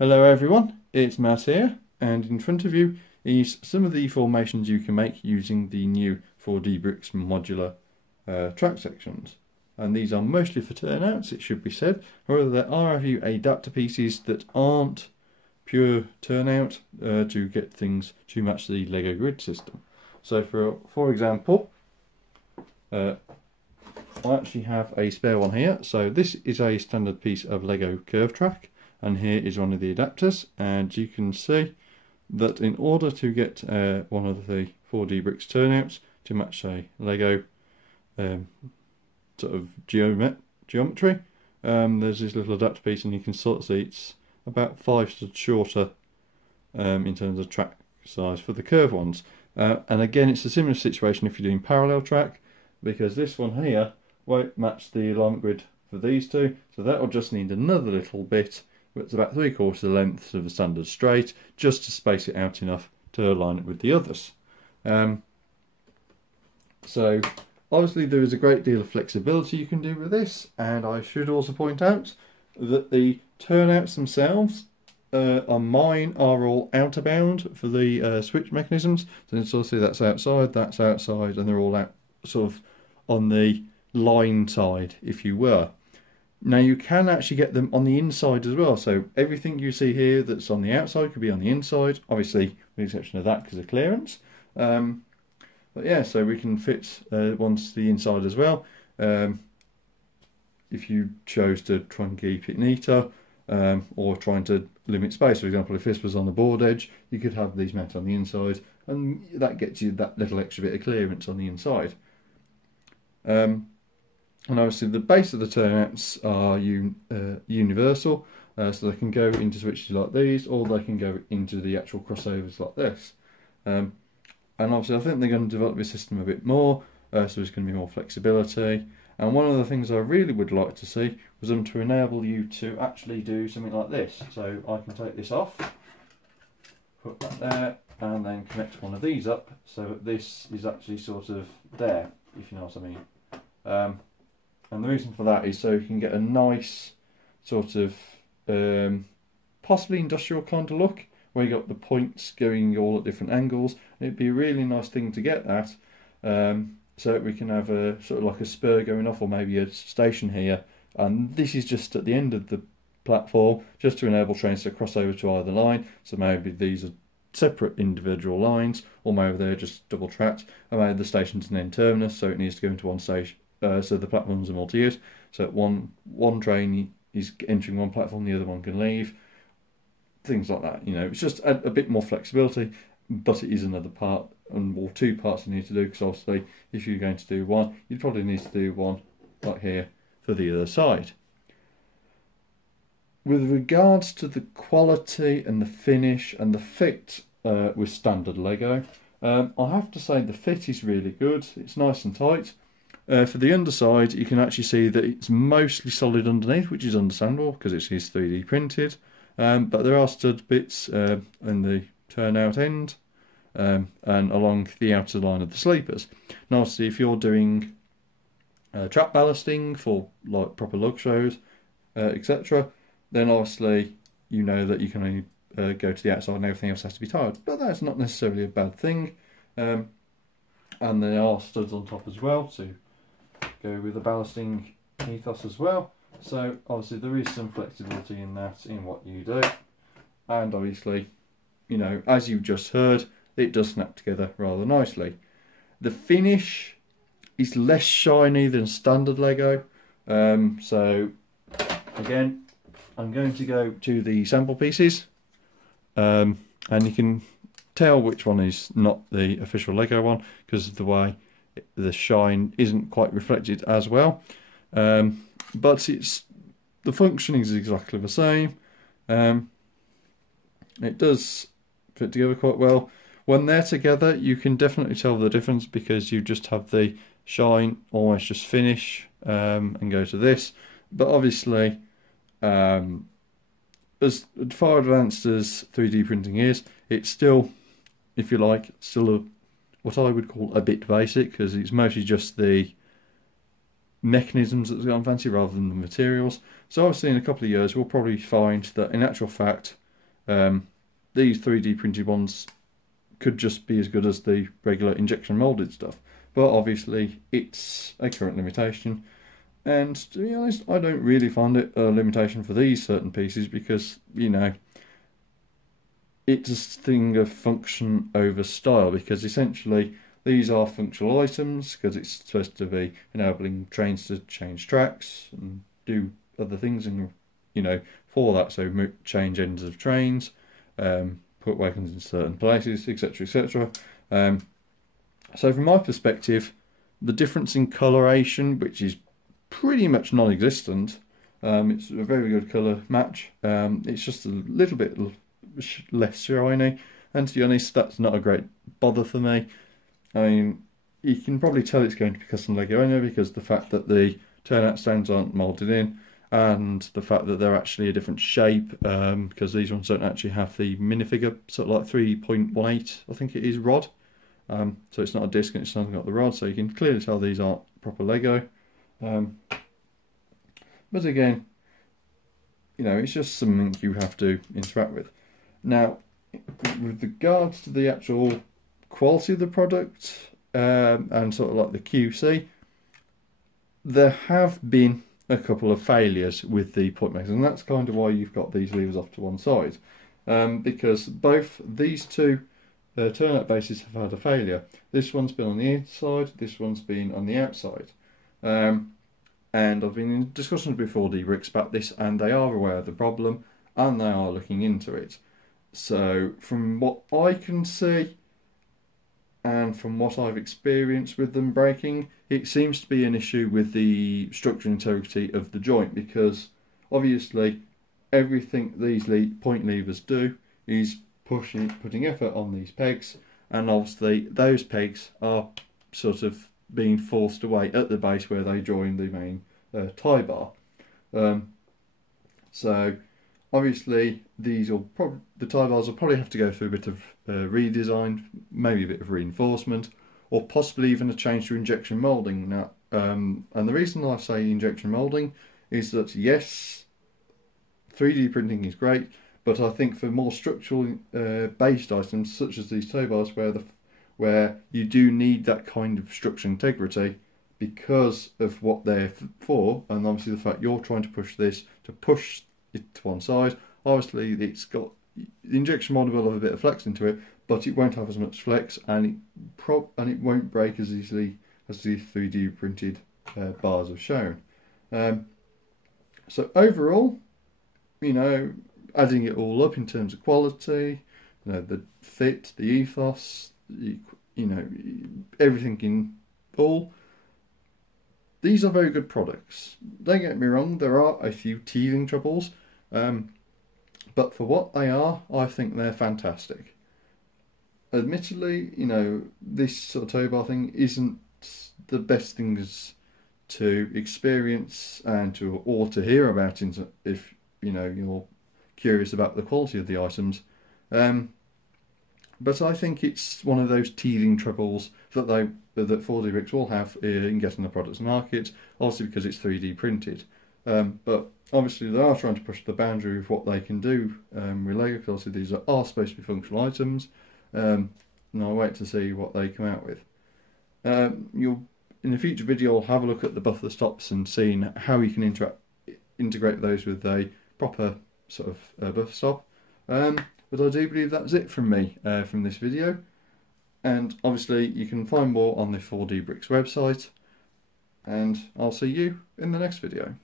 Hello everyone, it's Matt here, and in front of you is some of the formations you can make using the new 4DBrix modular track sections. And these are mostly for turnouts, it should be said. However, there are a few adapter pieces that aren't pure turnout to get things to match the Lego grid system. So for example, I actually have a spare one here. So this is a standard piece of Lego curve track. And here is one of the adapters, and you can see that in order to get one of the 4DBrix turnouts to match a Lego sort of geometry, there's this little adapter piece, and you can sort of see it's about 5 studs shorter in terms of track size for the curve ones. And again, it's a similar situation if you're doing parallel track, because this one here won't match the alignment grid for these two, so that will just need another little bit. It's about 3/4 the length of a standard straight, just to space it out enough to align it with the others. So obviously there is a great deal of flexibility you can do with this, and I should also point out that the turnouts themselves on mine are all outer bound for the switch mechanisms. So you sort of see that's outside, and they're all out sort of on the line side, if you were. Now you can actually get them on the inside as well, so everything you see here that's on the outside could be on the inside, obviously with the exception of that because of clearance. But yeah, so we can fit ones to the inside as well, if you chose to try and keep it neater, or trying to limit space. For example, if this was on the board edge, you could have these mounted on the inside, and that gets you that little extra bit of clearance on the inside. And obviously the base of the turnouts are universal, so they can go into switches like these, or they can go into the actual crossovers like this. And obviously I think they're going to develop this system a bit more, so there's going to be more flexibility. And one of the things I really would like to see was them to enable you to actually do something like this. So I can take this off, put that there, and then connect one of these up, so that this is actually sort of there, if you know what I mean. And the reason for that is so you can get a nice sort of possibly industrial kind of look, where you got the points going all at different angles. It'd be a really nice thing to get that, so that we can have a sort of like a spur going off, or maybe a station here. And this is just at the end of the platform, just to enable trains to cross over to either line. So maybe these are separate individual lines, or maybe they're just double tracked, and maybe the station's an end terminus, so it needs to go into one station. So the platforms are multi-use, so one train is entering one platform, the other one can leave, things like that. You know, it's just a bit more flexibility, but it is another part, or two parts you need to do, because obviously if you're going to do one, you'd probably need to do one like here for the other side. With regards to the quality and the finish and the fit with standard Lego, I have to say the fit is really good. It's nice and tight. For the underside, you can actually see that it's mostly solid underneath, which is understandable because it is 3D printed. But there are stud bits in the turnout end and along the outer line of the sleepers. Now, obviously, if you're doing track ballasting for like proper lug shows, etc., then obviously you know that you can only go to the outside and everything else has to be tied. But that's not necessarily a bad thing. And there are studs on top as well, so go with the ballasting ethos as well. So obviously there is some flexibility in that, in what you do. And obviously, you know, as you just heard, it does snap together rather nicely. The finish is less shiny than standard Lego. So again, I'm going to go to the sample pieces, and you can tell which one is not the official Lego one because of the way the shine isn't quite reflected as well, but the functioning is exactly the same. It does fit together quite well. When they're together, you can definitely tell the difference, because you just have the shine almost just finish and go to this. But obviously, as far advanced as 3D printing is, it's still, if you like, still what I would call a bit basic, because it's mostly just the mechanisms that's gone fancy rather than the materials. So obviously in a couple of years we'll probably find that in actual fact These 3D printed ones could just be as good as the regular injection molded stuff, but obviously it's a current limitation, and to be honest, I don't really find it a limitation for these certain pieces, because, you know, it's a thing of function over style, because essentially these are functional items because it's supposed to be enabling trains to change tracks and do other things, and, you know, for that, so change ends of trains, put wagons in certain places, etc, etc. So from my perspective, the difference in coloration, which is pretty much non-existent, it's a very good colour match, it's just a little bit less shiny, and to be honest, that's not a great bother for me. I mean, you can probably tell it's going to be custom Lego anyway, because the fact that the turnout stands aren't moulded in, and the fact that they're actually a different shape, because these ones don't actually have the minifigure, sort of like 3.18, I think it is, rod. So it's not a disc and it's not got the rod, so you can clearly tell these aren't proper Lego. But again, you know, it's just something you have to interact with. Now, with regards to the actual quality of the product, and sort of like the QC, there have been a couple of failures with the point makers, and that's kind of why you've got these levers off to one side, because both these two turnout bases have had a failure. This one's been on the inside, this one's been on the outside, and I've been in discussions with 4DBrix about this, and they are aware of the problem and they are looking into it. So from what I can see, and from what I've experienced with them breaking, it seems to be an issue with the structural integrity of the joint, because obviously everything these point levers do is putting effort on these pegs, and obviously those pegs are sort of being forced away at the base where they join the main tie bar. So obviously the tie bars will probably have to go through a bit of redesign, maybe a bit of reinforcement, or possibly even a change to injection moulding. Now, and the reason I say injection moulding is that yes, 3D printing is great, but I think for more structural based items such as these toe bars, where you do need that kind of structural integrity because of what they're for, and obviously the fact you're trying to push this to push it to one side. Obviously it's got, the injection molding will have a bit of flex into it, but it won't have as much flex, and it won't break as easily as the 3D printed bars have shown. So overall, you know, adding it all up in terms of quality, you know, the fit, the ethos, you know, everything in all, these are very good products. Don't get me wrong, there are a few teething troubles, but for what they are, I think they're fantastic. Admittedly, you know, this sort of tow bar thing isn't the best things to experience and to hear about if, you know, you're curious about the quality of the items. But I think it's one of those teething troubles that 4DBrix will have in getting the products to market, obviously because it's 3D printed. But obviously they are trying to push the boundary of what they can do with Lego, because obviously these are supposed to be functional items, and I'll wait to see what they come out with. In a future video I'll have a look at the buffer stops and seeing how you can integrate those with a proper sort of buffer stop. But I do believe that's it from me from this video, and obviously you can find more on the 4DBrix website, and I'll see you in the next video.